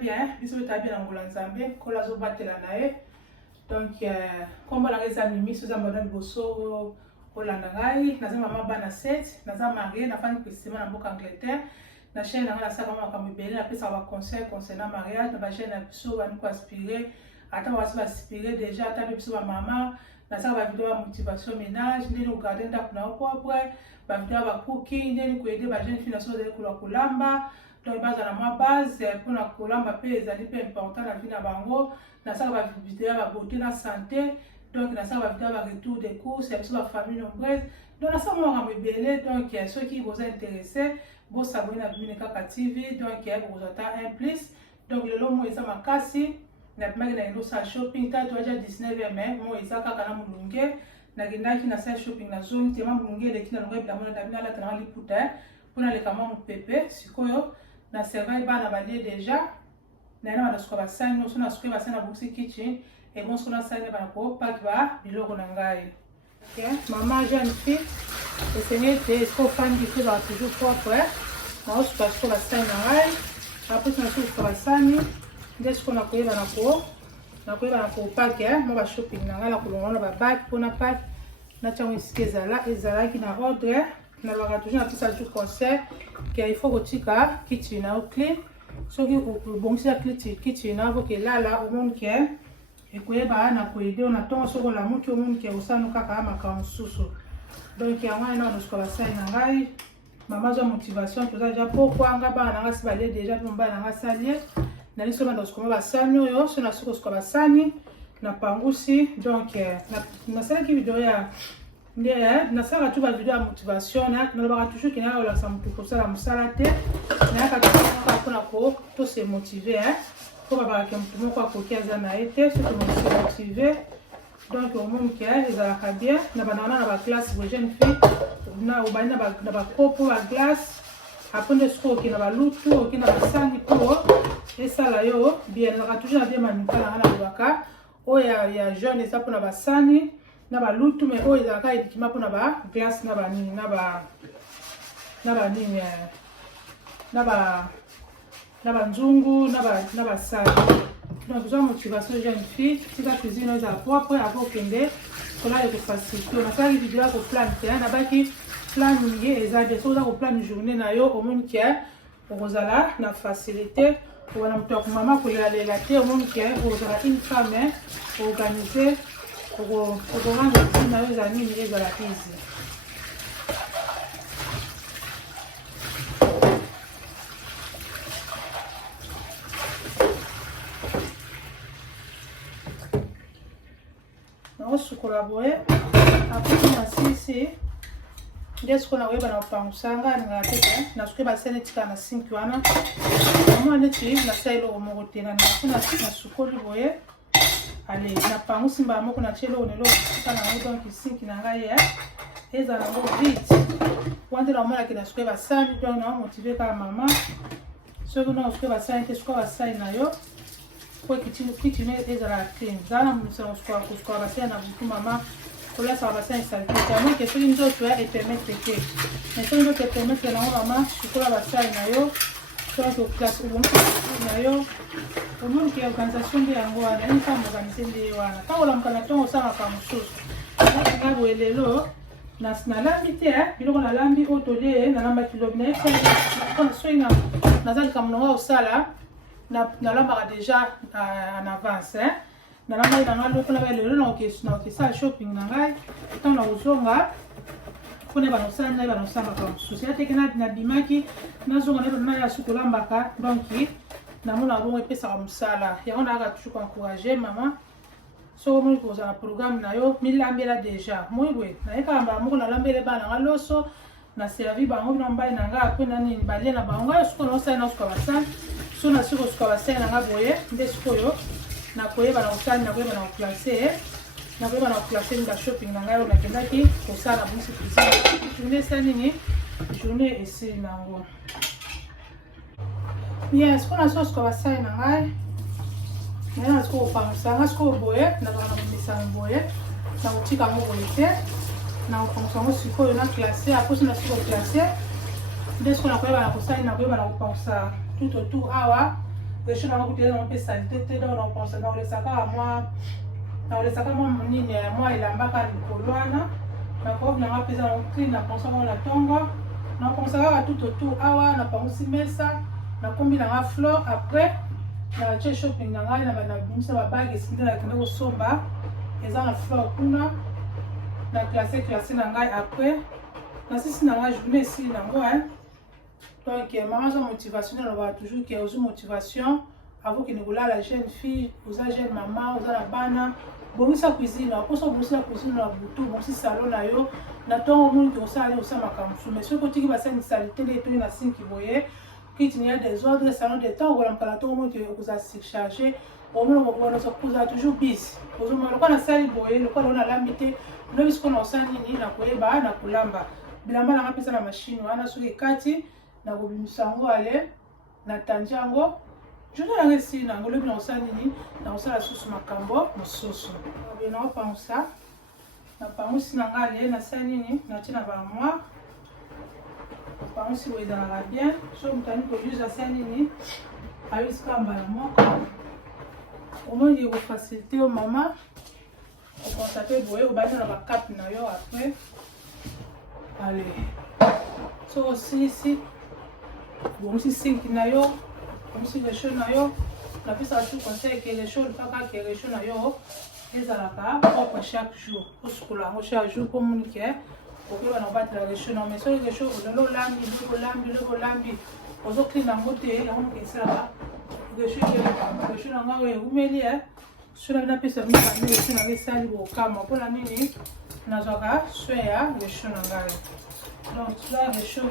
bien, biso beta bien ngula nzambe kola zo batela nae. Donc komba la reza mimi so za mbana liboso Olanda ngai, naza mama bana 7, naza marié na fani Christima na mboka Angleterre. Na chaîne na la sala mama kamibele na pesa ba conseil concernant mariage, na ba chaîne na biso ba ko aspirer, ata ba aspirer déjà ata biso ba mama, na sala ba vidéo ya motivation ménage, ndeni ko garder ndako na propre, ba vidéo ba cooking, ndeni ko aider ba jeune fille na so de kulamba. Donc base na ma base pour na kolamba pe ezali pe important na vie na bango, na sala ba vidéo ba beauté na santé. Donc na sala ba vidéo ba retour des courses, et la famille nombreuse. Donc na sala mo kamibele, donc ceux qui vous intéressés vous s'abonner à Bimineka TV, donc il y a un plus. Donc le long moi ça makasi na pemaka na ndo sa shopping ta toja 19 mai moi ça kaka na mulunge na gendaki na sa shopping na zone tema mulunge le kina longa bila mona tabina la tana liputa pona le kama mupepe sikoyo na serveur bana balie déjà na na ba skoba sano so na skoba sana boxi kitchen et bon so na sana bana ko pak ba biloko na ngai. OK, maman jeune fille et c'est trop fan du fait va toujours propre. Na osu pas ko la sana ngai après na so ko la sana ndesko ko na koyeba na ko pak mo ba shopping na ngai la ko longa ba bag pona pak na chango iskeza ezalaki na ordre na ba toujours na pisa jour conseil qu'il faut kotika kitchen na clean soki obongisa kitchen na vo ke lala au monde ke ekoyeba na koyede na tongo soko la muki au monde ke osano kaka makambo susu. Donc ya wana na osko la sana ngai maman za motivation toza déjà pourquoi nga ba na ngasi balé déjà pour ba na ngasi na liso ba ndosiko ba sani yo so na soko sko ba sani na pangusi. Donc na sala ki video ya na sala tu ba video ya motivation na ba toujours ki na la sa mutu ko sala musala te na ka ko na ko to se motiver ko ba ke mutu moko ko kiaza na ete so to motiver. Donc au moment qui est les arabes na banana na ba classe de jeune fille na ubani na ba kopo ba glace après de ce qui na ba lutu qui na ba sani ko et ça là yo bien na toujours bien manuka na baka o ya jeune ça pour na ba sani na ba lutu mais o za ka ikima pour na ba glace na ba nini na ba nzungu na ba sani. Donc besoin motivation jeune fille si ta cuisine est à propre avant kende cela est facilité on a fait une vidéo pour plan na baki plan ngi ezali so za ko plan journée na yo au monde qui ozala na facilité pour na mtoka mama ko la te au monde qui ozala une femme organisée pour rendre na yo za nini ezala easy. On collaborer après on ici dès qu'on a weba na pangusanga na tete na suke ba sene tika na sink wana mo neti na sailo mo rotena na kuna na sukoli boye ale na pangusi mba mo kuna chelo onelo tika na ngo donc sink na ngai eza na ngo vite wande la mona kina suke ba sani donc na motiver ka mama so que na suke ba sani te suke ba sani na yo kwa kitchen ezala clean zana msana uskwa basi na butu mama kola sa basi salite kama ke soli ndoto ya permettre que mais soli ndoto permettre na mama kola basi na yo so que classe na yo au monde qui organisation de yango na une femme organisée de wana ka ola mkana tongo sama ka mususu na bo elelo na lambi te biloko na lambi otole na lamba kilo na esa so ina nazali kamno osala na lamba déjà en avance na lamba ina ngalo kuna ba lelo na okisa shopping na ngai tant na uzonga kuna ba nosanga kwa société kana na bimaki na zonga na ya suko lamba ka donc na mona bon epesa musala ya on a toujours encourager maman so mo ko za programme na yo milambela déjà moi we na ekamba mo na lambele bana ngaloso na servi bango na mbai na nga apena nini balie na bango suko no sa na suko basana so na suko basana nga boye ndesko na koyeba na usani na koyeba na placer na shopping na ngayo na kendaki ko sala busi kuzi journée sani ni journée esi nango yes kuna so suko basana na ngai na suko pa musanga suko boye na bana misanga boye na utika mo boye na ukongo sikoyo na classé après na siko classé ndesko na koyeba na kosala na koyeba na kopansa tout autour awa réchaud na kuti na pe salité te donc on pense dans le saka moi na le saka moi nini moi elambaka likolwana na ko na pesa na clean na pense na tonga na pense ka tout autour awa na pangusi mesa na kombi na fleur après na che shopping na ngai na bimisa ba bag esinde na kende ko somba eza na fleur kuna na classé na ngai après na sisi na ngai journée ici na moi donc maman a motivation on va toujours qu'il y a aussi motivation avant que nous la jeune fille aux jeune maman aux la bana bon sa cuisine pour ça bon sa cuisine na butu bon si salon na yo na temps au monde que ça aller au sama kamsu mais ce côté qui va c'est une saleté les trucs na 5 qui voyez qui il y a des ordres salon de temps ou la palato au monde que vous a surchargé au moins on va se toujours busy aux hommes le kana sali boye le kana on a l'ambité le bis qu'on a sani ni na koyeba na kulamba bilamba na pesa na machine wana soki kati na bobimisango ale na tanjango jona na ngesi na ngolo bino osani ni na osala susu makambo mosusu bino pansa na pamusi na ngale na sani ni na tina ba moi pamusi weza na bien so mtani ko juza sani ni ayiska mbala moko au moins il va faciliter au maman au constater boye au bana na ba cap na yo après allez so aussi ici bon si 5 na yo comme si les choses na yo la plus à tout conseil que les choses pas que les choses na yo les alaka propre chaque jour pour ce que la chaque jour communiquer pour que on va battre les choses non mais sur les choses le lambi aux autres na moté la on que ça va les choses na ngwe umeli sur la pesa mi na les choses na sali bo kama pour la nini na zoka soya les choses na ngwe donc là les choses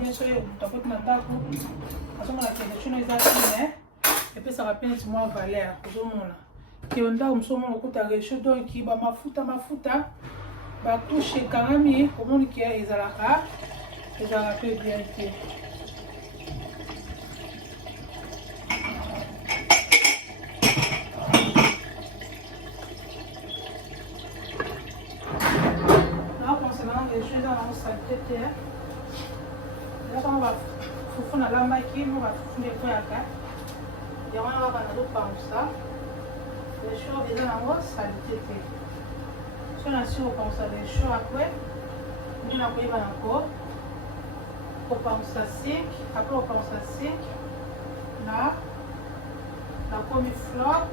bien sûr tu as fait na ndako parce que la question est là et puis ça rappelle moi valeur pour monde qui on a msomo okuta les choses donc qui ba mafuta ba toucher quand même comment on qui est ezalaka bien été les choses dans la saleté là on va fufuna lamba qui on va fufunde kwa yaka ya wana bana do pansa les choses dans la saleté so na si on pense les choses après nous na koyeba nako on pense à 5 après on pense à 5 là la comme fleur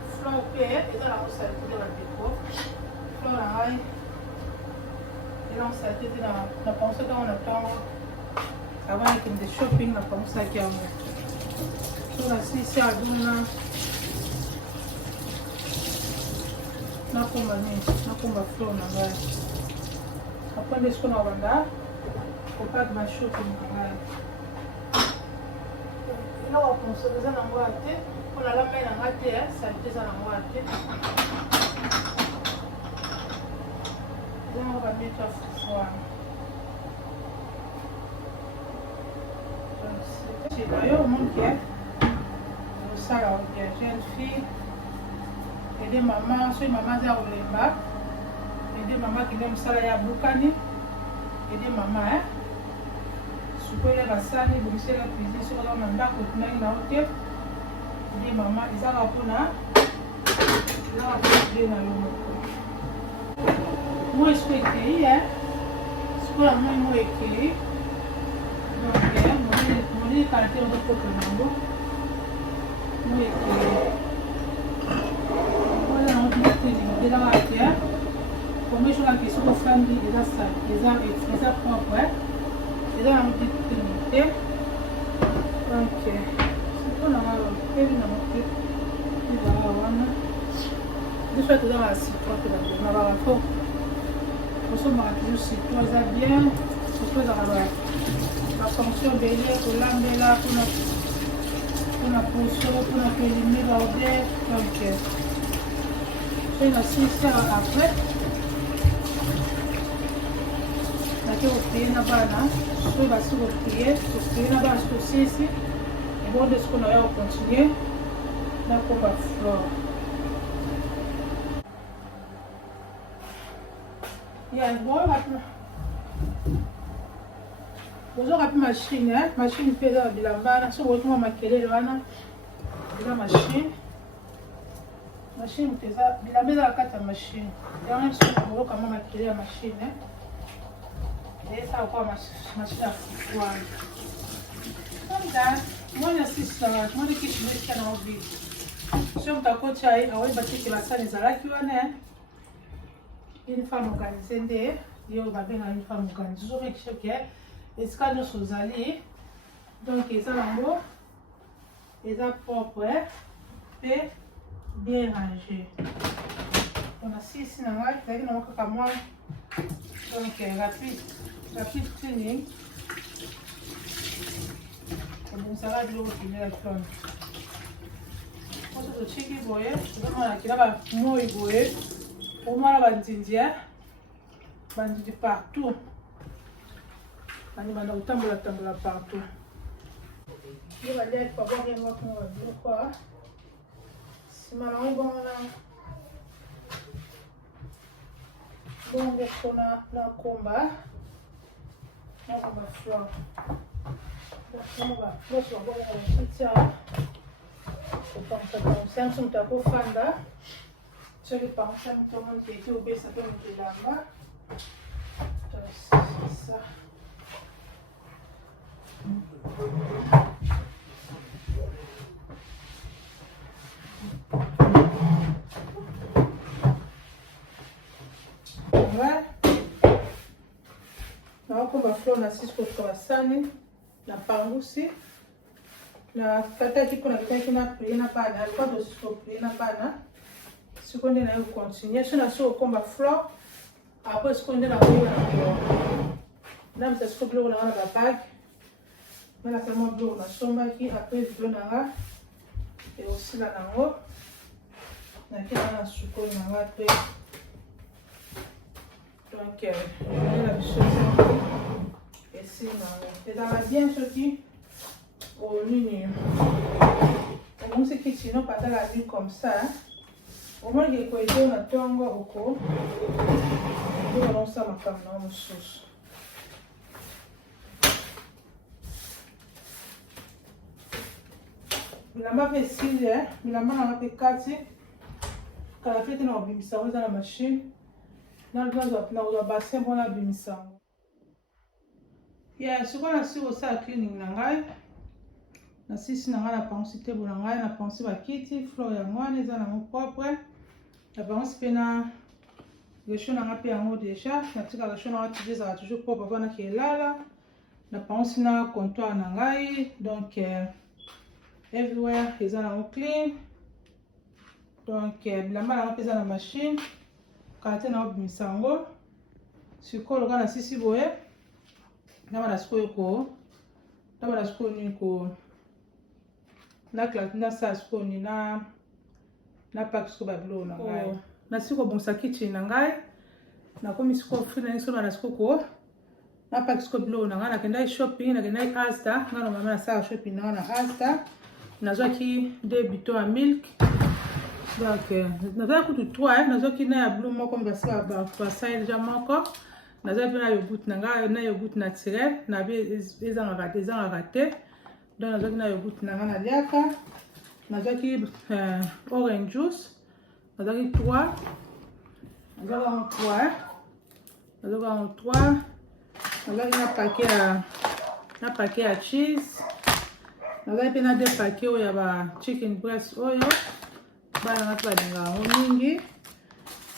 pe et dans la saleté de la déco fleur là non ça était na pensé quand on attend avant de shopping na pensé qu'il y a sur la sisi aduna na komba flow na ngai après de ce qu'on a vanda pour pas de ma shopping na ngai là on pense que ça na moi te on a la main na ngai te ça était ça na moi te on va mettre à froid. C'est d'ailleurs mon cœur. Ça là, jeune fille. Aider maman, c'est maman à Olemba. Aider maman qui aime ça là à Boukani. Aider maman, hein. Souper les basani, vous mettez la cuisine sur la manda, vous mettez la hauteur. Aider maman, ils ont la peau là. Là, on va faire dans le moi je suis écrit, hein? C'est quoi moi écrit? Donc, mon lit qualité de votre commande. Moi écrit. Voilà, on dit que les gens qui comme je vois que sur le famille, les gens propres, les gens ont dit que donc, c'est tout normal. Je souhaite que dans la situation, on va avoir on va toujours surtout ça bien surtout dans la fonction de l'air pour l'ambela pour la pousser pour la éliminer l'odeur donc c'est la système après la que vous payez na bana soit basi vous payez na bana aussi ici et bon de ce qu'on a continuer na combat flore. Bonjour à machine, machine fait de la bana, sur le makelele wana. la machine. Machine muteza bilamba ezala kati ya machine. Yango so koloka mwa makili ya machine. Esa kwa machine ya kufua. Kanda mwana sisi na mwana kitu mwezi kana obi. Sio mtakocha hii awali batiki basani zalaki wana. Une femme organisée nde yo babenga une femme organisée. Zo rekishe ke esika nyonso ozali. Donc eza nango eza propre et bien rangé. On a 6 na ngai ezalaki nango kaka mwa donc rapide cleaning. Obongisaka biloko pene ya tone. Oso tociki boye ozomona kila bamoi boye omona bandindi partout. Bandi banda kotambola partout. Ye baliaki babwaki yango kuna babiloko awa. Nsima nango ebongona bongo na komba fleur. Nyonso babwaka bakiti awa kopangisa nyonso moto akofanda soki pangisa moto omoni keke obesa mpe moto elamba ça. Voilà. Nakomba fleur na sisi kofuka basani na pangusi na kataki mpona kitaki na prie na bana alikuwa tosiko prie na bana siko nde naye kocontinue so na so okomba fleur apres siko nde nakoyeba na fleur ndamisa siko biloko nanga na babage nalaka mwa biloko nasombaki apres video nanga eosila nango nakena na sukoli nanga pe donc la biso esili nango ezalaka bien soki nini obongisi kiti no patala vie comme ça omonike koezo na ntongo oko okolonsa makambo nango mosusu bilamba mpe esili bilamba nanga mpe kati kala mpe te na kobimisa yango eza na machine nakozwa bassin mpona abimisa yango sikoyo nasili kosala cleaning na ngai nasisi na ngai na pangusi tebo na ngai na pangusi bakiti fleur yango wana eza nango propre na pangusi mpe na resho na ngai mpe yango deja natika resho na ngai tije ezala toujours propre avanaki elala na pangusi na comptoir na ngai donc everywhere eza nango clean donc bilamba nango mpe eza na machine kala te nango bimisa yango sikoyo loka nasisi boye nabana sikoyo nini nasala sikoyo nini na paki sikoyo babiloko na ngai nasili kobongisa kitchen na ngai nakomi sikoyo fri na ngai na sikoyo na paki sikoyo biloko na ngai nakendaki shopping nakendaki Asda ngai normalement nasala shopping na ngai na Asda nazwaki 2 bito ya milk donc nazwaki kutu 3 nazwaki na ya blue moko basali deja moko nazali mpe na yogurt na ngai na yogurt naturel na bi ezangaka te donc nazwaki na yogurt na ngai naliaka nazwaki orange juice nazwaki 3 nazwaki na paquet ya cheese nazali mpe na 2 paquet oyo ya ba chicken breast oyo bana nga mpe balingaka yango mingi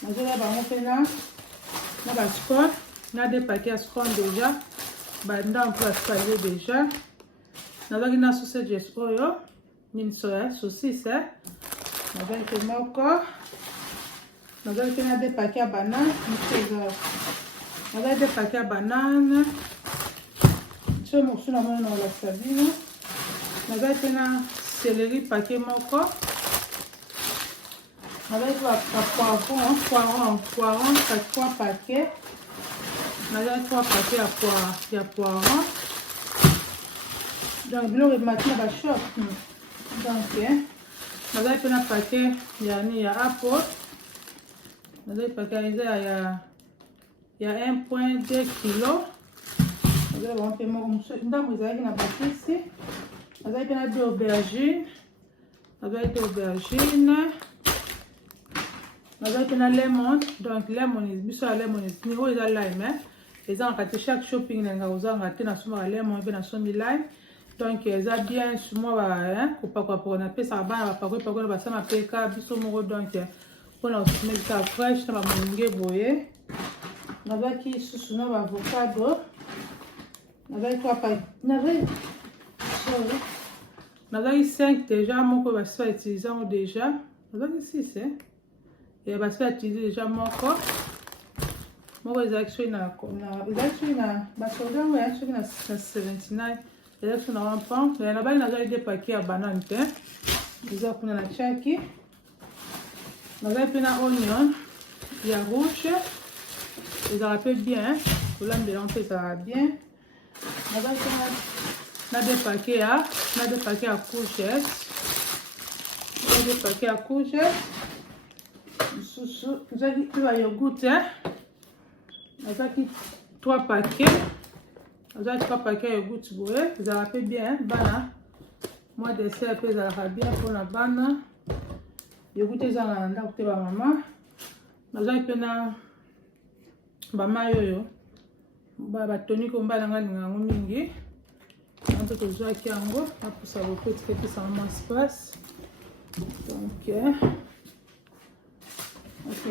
nazali bango mpe na bascone na 2 paquet ya scone deja bandambo mpe bascone deja nazalaki na sausages oyo nini saucisse nazali mpe moko nazali mpe na 2 paquet ya banane nazali 2 paquet ya banane so mosusu na mona na olakisa bino nazali mpe na céleri paquet moko nazali mpe poiron 3 paquet nazali 3 paquet ya poiron donc biloko emati na bashop donc nazali mpe na paquet ya apple nazali paquet eza ya 1.2 kilo nazali bango mpe moko mosusu ndambo ezalaki na bakisi nazali mpe na 2 aubergine avec aubergine. Avec un lemon, donc lemon is biso lemon is ni oza lime eza en kati chaque shopping na ngaza ngate na soma lemon pe na somi lime donc eza bien suma ba kopakwa pour na pesa bana ba pakwa ba sama peka biso moko donc pour na osme ça fresh na ba molinge boye na baki susu na ba avocado na baki trois pa na baki sorry na baki 5 déjà moko ba ça utilisant déjà na baki 6 et parce que tu dis déjà moko les actions na basoda ouais action na 79 les actions na 1 pound et na bali na des paquets à banane te ils ont kuna na chaki na bali pena onion ya rouge ils rappellent bien pour l'ambiance l'entrée ça va bien na bali na des paquets à courgettes des paquets à courgettes vous avez tu vas yogourt avec 3 paquets vous avez 3 paquets yogourt boye vous rappelez bien bana moi dessert peu ça va bien pour la bana yogourt ça na ndako te ba maman vous avez pena ba mayo ba tonique ko mbala ngani ngango mingi nto to zo akiango pour ça beaucoup que ça moins espace donc ok,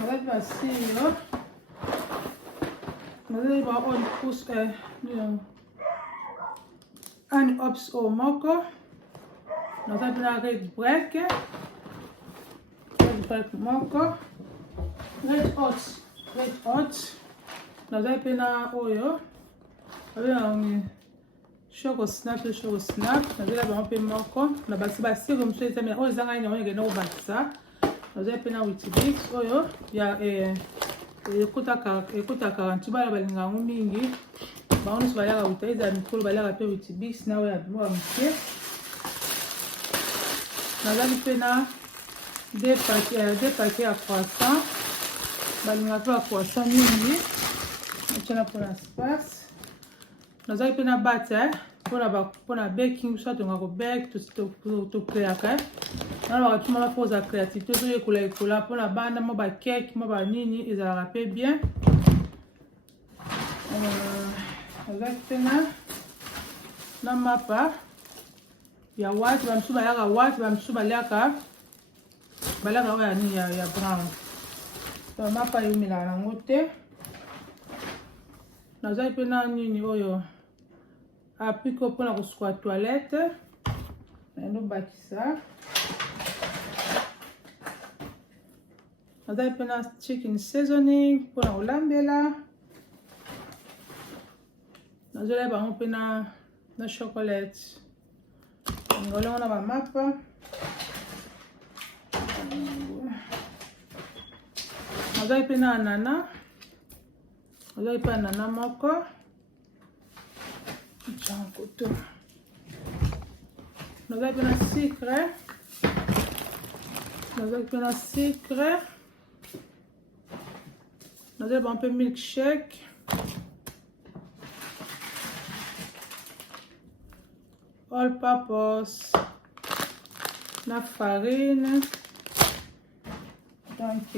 on va passer là. On va voir un pouce un ops au moko. On va faire red break moko. Red hot. On va faire oyo. Avec un choco snap. On va faire un peu moko. On va passer comme ça, mais on va faire un ça. Vous avez pena Weetabix oyo ya ekota 40 bala balinga mingi ba on se balaka Weetabix za mikolo balaka pe Weetabix na oya bwa mke nazali pena des paquets à croissant balinga pe croissant mingi tena pour l'espace nazali pena butter pour la baking soit on va bake to créer alors tout le monde pose la créativité pour la bande moi ba cake moi ba nini ils a rappelé bien avec tena na mapa ya white ba msuba ya white ba msuba laka balaka ya ni ya brown ba mapa yumila na ngote nazali pena nini oyo apiko pona kusukwa toilette ndo bakisa nazali pena chicken seasoning pona kolambela nazali bango pena na chocolate ngolongo na bamapa nazali pena anana nazali pe anana moko Jankoto. Nous avons un sucre. Nous avons un peu de milkshake. All purpose. La farine. Donc,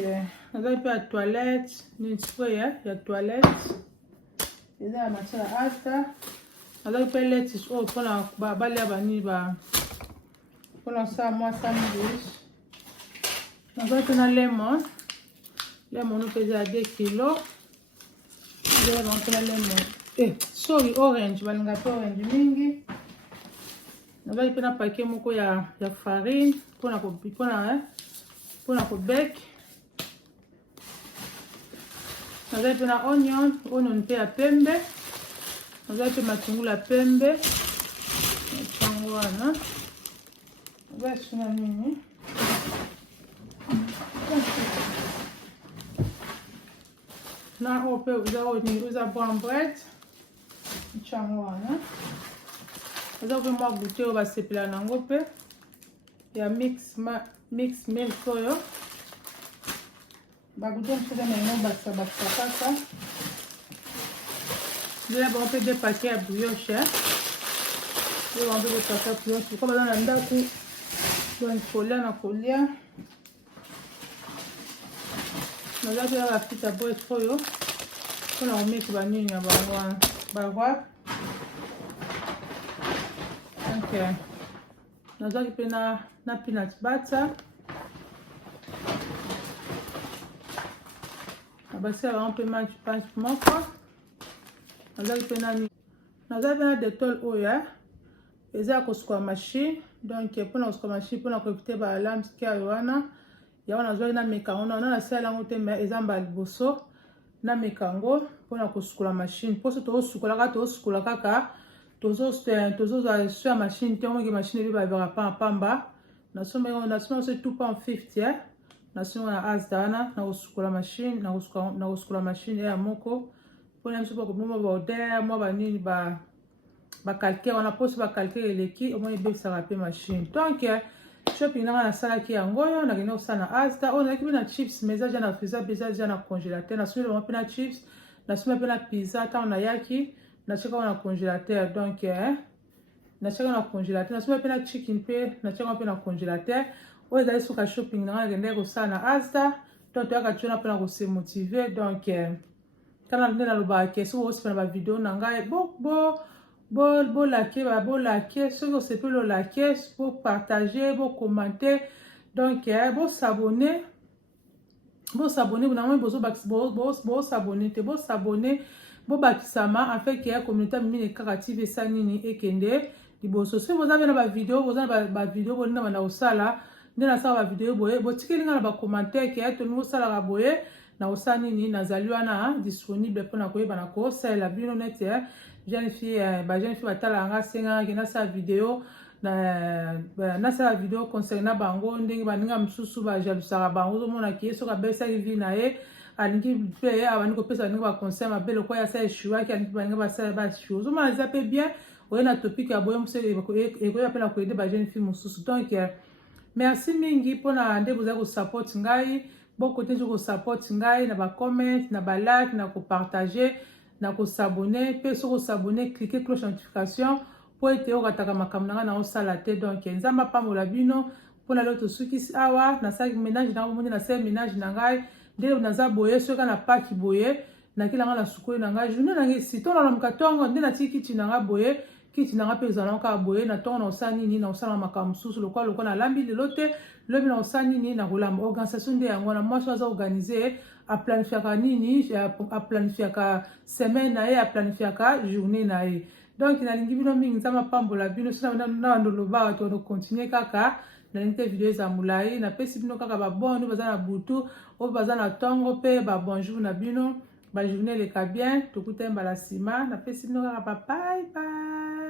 nous avons la toilette. Une spray, la toilette. Et là, la matière alta. Alors que lettuce oh pour la balia bani ba pour ça moi sandwich on va prendre lemon on pèse à 2 kilos on prend lemon sorry orange balinga orange mingi on va prendre paquet moko ya farine pour la bake on va prendre onion pe à pembe on va faire matungula pembe changwana on va suna nini na ope uza brown bread changwana uza pe mwa goûter oba sepela nango pe ya mix milk oyo ba goûter msuda na ino basa kaka je vais avoir des paquets à brioche. Je vais avoir des paquets à brioche. Comme dans la ndako, donc kolia naza mpe na bafita boye oyo mpona komeki banini ya bango wana baroi donc nazwaki mpe na peanut butter nabasila bango mpe manche moko nazwaki mpe na detol oyo eza ya kosuka machine donc mpona kosuka machine mpona koevite baalarme siki ayo wana yango nazwaki nameka yango wana nasala yango te me eza mbala liboso nameka yango mpona kosukola machine mposo tozosukola kaka tozozwa so ya machine te omoki machine ebi babeka pamba nasomba so 2.50 nasomba na asda wana na kosukola machine ya moko mpona biso bakoboma baodere mwa banini bakalkere wana mposo bakalkere eleki omoni ebebisaka mpe machine donc shopping nanga nasalaki yango oyo nakende kosala na asda oyo nazalaki mpe na chips mais eza ja na congélateur nasomeli bango mpe na chips nasomeli mpe na pizza ntango nayaki natiaka na congélateur donc natiaka na congélateur nasomeli mpe na chicken mpe natiaka mpe na congélateur oyo ezali suka shopping nanga nakende kosala na asda donc toyaka tiona mpona kose motive donc kana nde nalobaka ke soki osepela na bavideo na ngai bolake soki osepeli olake bopartage bokommente donc bosabone bonamoi bosabone te bosabone bobakisama afin ke ya communauté mine kaka tv esa nini ekende liboso soki boza mpe na bavideo boza na bavideo bolinga banda kosala nde nasala bavideo boye botikilinga na bacommentaire ke toningi osalaka boye na kosala nini nazali wana disponible mpona koyebana kosalela bino neti jeune fille batalaka nga sengaki nasala video concernant bango ndenge baninga mosusu bajalusaka bango ozomona ke soki abesaki vi na ye alingi mpe abandi kopesa baninga baconseil mabe lokola asala eshuwaki alingi baninga basala bashu ozomona eza mpe bien oye na topike ya boye mosu ekoyeba mpe na koyede bajeune fille mosusu donc merci mingi mpona nde bozali kosupport ngai bokote nzo kosupport ngai na bacomment na balike na kopartage na kosabone mpe soki osabone cliquer cloche notification po ete okataka makambo na ngai na osala te donc nzambe apambola bino mpona leo tosukisi awa nasalaki ménage na ngai nasali ménage na ngai nde naza boye soki na paki boye nakilanga na sukoi na ngai journée na ngai sitona lamuka ntongo nde natiki kiti na ngai boye kiti na ngai mpe ezala kaka boye na ntongo na kosala nini na kosala makambo mosusu lokola nalambi lelo te lobi na kosala nini na kolamba organisation nde yango wana mwasi aza organize aplanifiaka nini aplanifiaka semaine na ye aplanifiaka journée na ye donc nalingi bino mingi nzambe apambola bino so na bandolobaka tokokontinue kaka nalingi te video eza molai napesi bino kaka babon oyo baza na butu oyo baza na ntongo mpe babonjour na bino bajournée eleka bien tokutani mbala nsima napesi bino kaka bye bye.